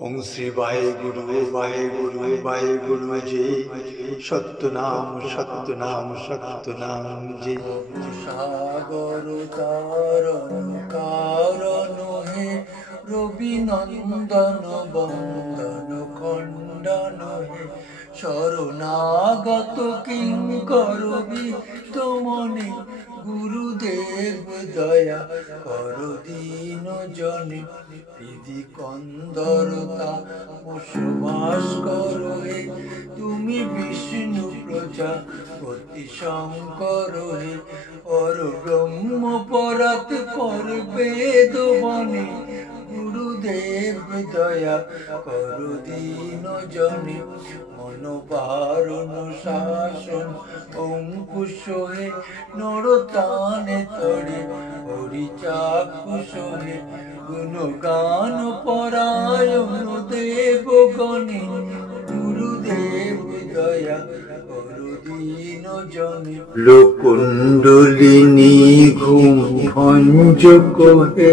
ओम श्री वाहेगुरु वाहेगुरु वाहेगुरु जी। सत्यनाम सत्यनाम सत्यनाम जी। সাগর তারণ কারণ হে রবি নন্দন বন্দন খণ্ডন হে শরণাগত কিঙ্করবি তোমানে গুরুদেব দয়া কর দীন জনে হৃদি কন্দরতা বসবাস করো হে তুমি বিষ্ণু প্রজাপতি শঙ্কর হে পর ব্রহ্ম পরাত পর বেদ বনে গুরুদেব দয়া কর দীন জনে মনোবারণ শাসন অঙ্কুশ হে নরতানে তরে হরিচাক্ষুষ হে গুণগান পরায়ণ দেবগণে গুরুদেব দয়া করো দীন জনে লোকুণ্ডলিনী ঘুম ভঞ্জক হে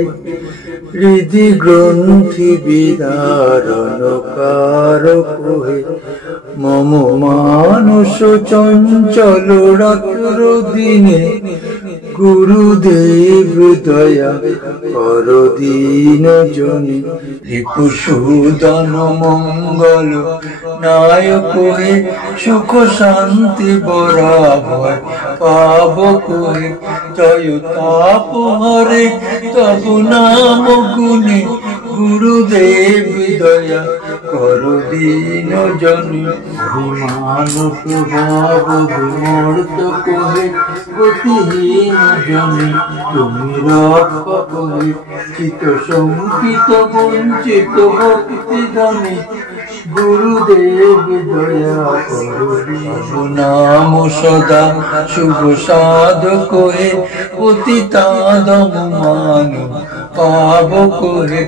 হৃদি গ্রন্থি বিদারণ কারক হে মম মানস চঞ্চল রাত্র দিনে গুরুদেব দয়া কর দীন জনে রিপুসূদন মঙ্গল নায়ক হে সুখ শান্তি বরাবর পাবক হে জয় তাপ হরে তব নাম গুণে গুরুদেব দয়া কর দীন জনে মানস ভাব বিমর্ত কহে গতিহীন জনে তুমি রক্ষক হে চিত শঙ্কিত বঞ্চিত ভক্তি ধনে গুরুদেব দয়া করো নাম সদা শুভ সাধক হে পতিতাদম মান পাবক হে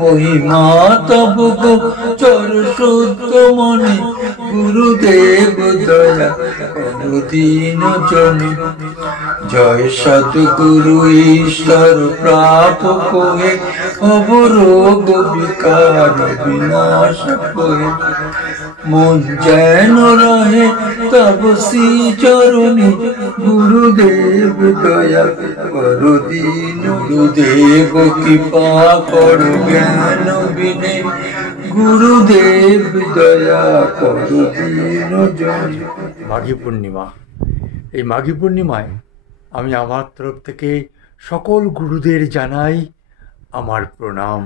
মহিমা তব চর শুদ্ধ মনে গুরুদেব দয়া করো দীন জনে জয় সদ্গুরু ঈশ্বর প্রাপক হে অবরোগ বিকার বিনাশক হে মন যেন রহে তব শ্রী চরণে গুরুদেব দয়া করো দীন গুরুদেব কৃপা করো জ্ঞান বিনে গুরুদেব দয়া করো দীন জনে। মাঘী পূর্ণিমা, এই মাঘী পূর্ণিমায় আমি আমার তরফ থেকে সকল গুরুদের জানাই আমার প্রণাম।